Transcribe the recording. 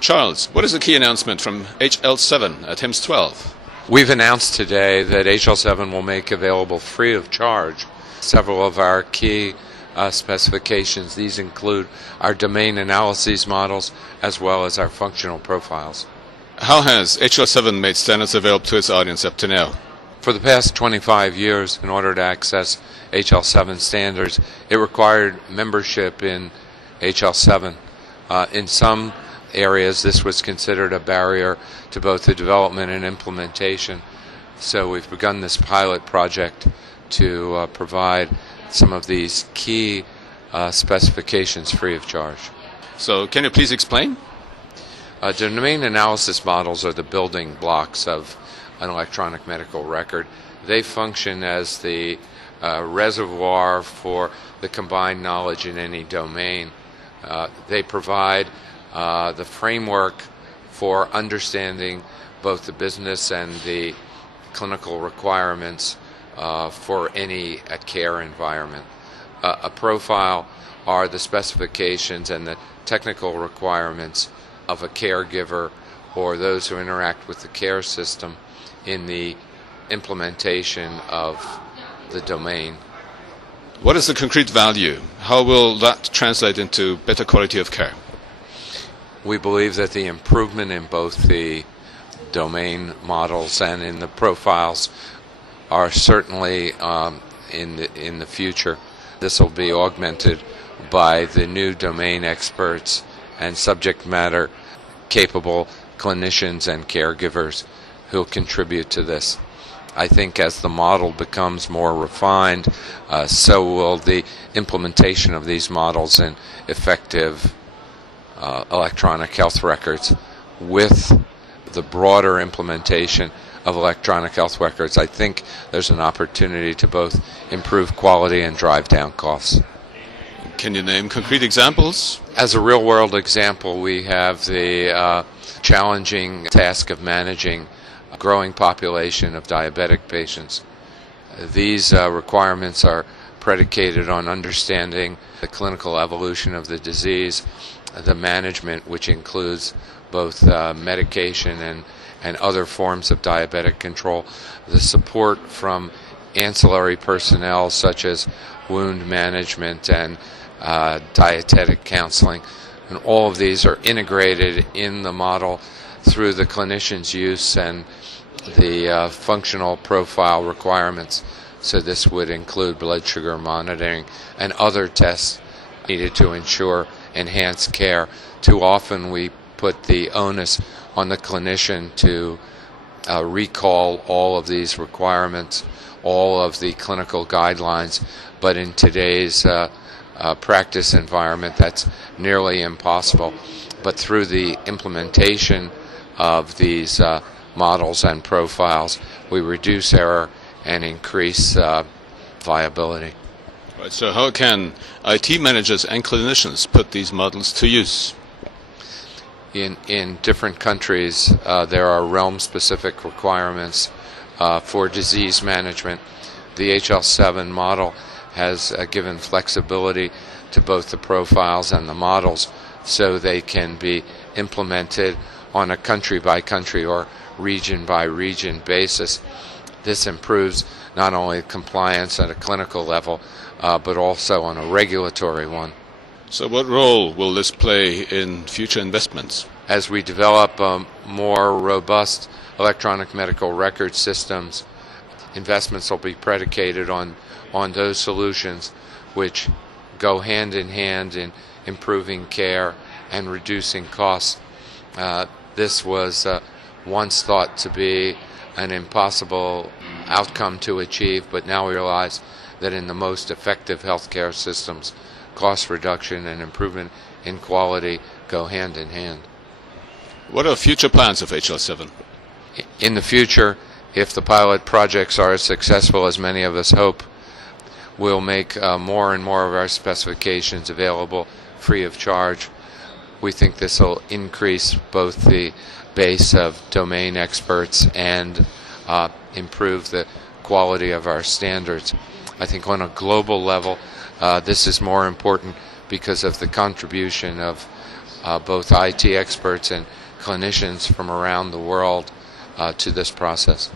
Charles, what is the key announcement from HL7 at HIMSS12? We've announced today that HL7 will make available free of charge several of our key specifications. These include our domain analyses models as well as our functional profiles. How has HL7 made standards available to its audience up to now? For the past 25 years, in order to access HL7 standards, it required membership in HL7. In some areas, this was considered a barrier to both the development and implementation. So we've begun this pilot project to provide some of these key specifications free of charge. So can you please explain? Domain analysis models are the building blocks of an electronic medical record. They function as the reservoir for the combined knowledge in any domain. They provide the framework for understanding both the business and the clinical requirements for any care environment. A profile are the specifications and the technical requirements of a caregiver or those who interact with the care system in the implementation of the domain. What is the concrete value? How will that translate into better quality of care? We believe that the improvement in both the domain models and in the profiles are certainly in the future. This will be augmented by the new domain experts and subject matter capable clinicians and caregivers who will contribute to this. I think as the model becomes more refined, so will the implementation of these models in effective electronic health records. With the broader implementation of electronic health records, I think there's an opportunity to both improve quality and drive down costs. Can you name concrete examples? As a real-world example, we have the challenging task of managing a growing population of diabetic patients. These requirements are predicated on understanding the clinical evolution of the disease, the management, which includes both medication and other forms of diabetic control, the support from ancillary personnel such as wound management and dietetic counseling. And all of these are integrated in the model through the clinician's use and the functional profile requirements. So this would include blood sugar monitoring and other tests needed to ensure enhanced care. Too often we put the onus on the clinician to recall all of these requirements, all of the clinical guidelines, but in today's practice environment that's nearly impossible. But through the implementation of these models and profiles, we reduce error and increase viability. Right, so how can IT managers and clinicians put these models to use? In different countries, there are realm-specific requirements for disease management. The HL7 model has given flexibility to both the profiles and the models so they can be implemented on a country-by-country or region-by-region basis. This improves not only compliance at a clinical level, but also on a regulatory one. So what role will this play in future investments? As we develop more robust electronic medical record systems, investments will be predicated on those solutions which go hand in hand in improving care and reducing costs. This was once thought to be an impossible outcome to achieve, but now we realize that in the most effective healthcare systems, cost reduction and improvement in quality go hand in hand. What are future plans of HL7? In the future, if the pilot projects are as successful as many of us hope, we'll make more and more of our specifications available free of charge. We think this will increase both the base of domain experts and improve the quality of our standards. I think on a global level, this is more important because of the contribution of both IT experts and clinicians from around the world to this process.